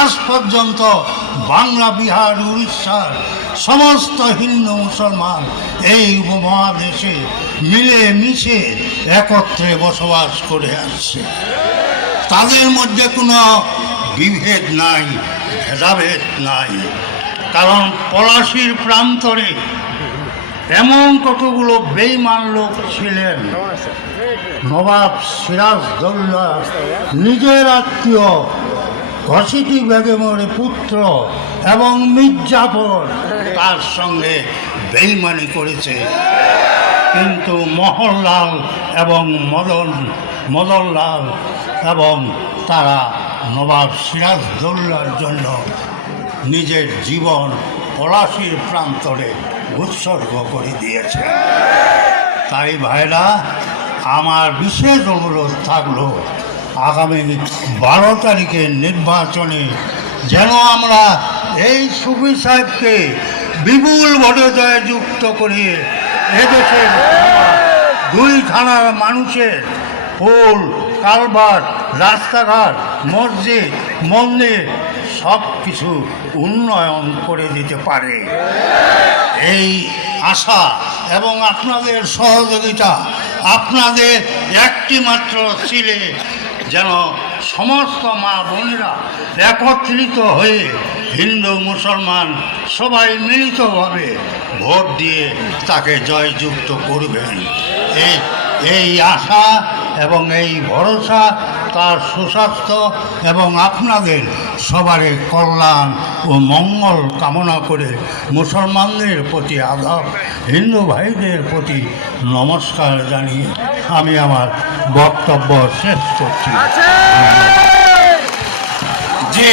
আজ পর্যন্ত বাংলা, বিহার, উড়িষ্যার সমস্ত হিন্দু মুসলমান এই উপমহাদেশে মিলে মিশে একত্রে বসবাস করে আসছে। তাদের মধ্যে কোনো বিভেদ নাই, ভেদাভেদ নাই। কারণ পলাশীর প্রান্তরে এমন কতগুলো বেঈমান লোক ছিলেন, নবাব সিরাজদৌল্লা নিজের আত্মীয় ঘসিটি বেগমের পুত্র এবং মির্জাফর তার সঙ্গে বেঈমানি করেছে। কিন্তু মোহনলাল এবং মদনলাল এবং তারা নবাব সিরাজদৌল্লার জন্য নিজের জীবন পলাশীর প্রান্তরে উৎসর্গ করে দিয়েছে। তাই ভাইরা, আমার বিশেষ অনুরোধ থাকলো আগামী 12 তারিখের নির্বাচনে যেন আমরা এই সুফি সাহেবকে বিপুল ভোটে জয়যুক্ত করি। এদেশের 2 থানার মানুষের পোল, কালভার্ট, রাস্তাঘাট, মসজিদ, মন্দির সব কিছু উন্নয়ন করে দিতে পারে এই আশা এবং আপনাদের সহযোগিতা, আপনাদের একটি মাত্র ছিলে যেন সমস্ত মা বোনেরা একত্রিত হয়ে হিন্দু মুসলমান সবাই মিলিতভাবে ভোট দিয়ে তাকে জয়যুক্ত করবেন। এই আশা এবং এই ভরসা, তার সুস্বাস্থ্য এবং আপনাদের সবারই কল্যাণ ও মঙ্গল কামনা করে মুসলমানদের প্রতি আদাব, হিন্দু ভাইদের প্রতি নমস্কার জানিয়ে আমি আমার বক্তব্য শেষ করছি। যে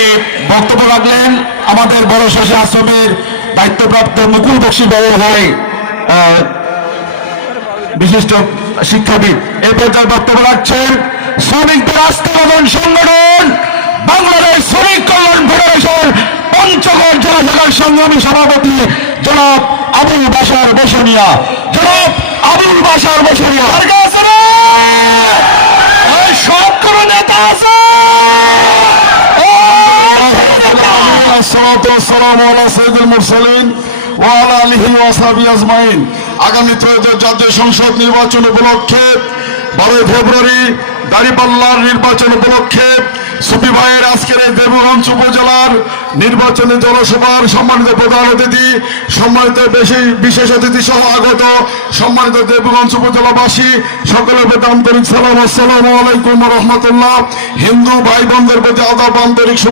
বক্তব্য রাখলেন আমাদের বড় শেষে আশ্রমের দায়িত্বপ্রাপ্ত মুকুল বক্সী বাবু ভাই, বিশিষ্ট শিক্ষাবিদ। এই পর্যায়ে বক্তব্য রাখছেন শ্রমিকদের আস্থাভাজন সংগঠন বাংলাদেশ শ্রমিক কল্যাণ ফেডারেশন পঞ্চগড় জেলা শাখার সংগ্রামী সভাপতি জনাব আবুল বাশার বসুনিয়া। জনাব আবুল বাশার বসুনিয়া সব কোনো নেতা আছে। আগামী ত্রয়োদশ জাতীয় সংসদ নির্বাচন উপলক্ষে 12 ফেব্রুয়ারি দাঁড়িপাল্লার নির্বাচন উপলক্ষে সুফি ভাইয়ের আজকের দেবগঞ্জ উপজেলার নির্বাচনী জনসভার সম্মানিত প্রধান অতিথি, সম্মানিত বিশেষ অতিথি সহ আগত সম্মানিত দেবগঞ্জ উপজেলাবাসী সকলের প্রতি আন্তরিক সালাম, আসসালামু আলাইকুম ওয়া রাহমাতুল্লাহ। হিন্দু ভাই বোনদের প্রতি আদাব, আন্তরিক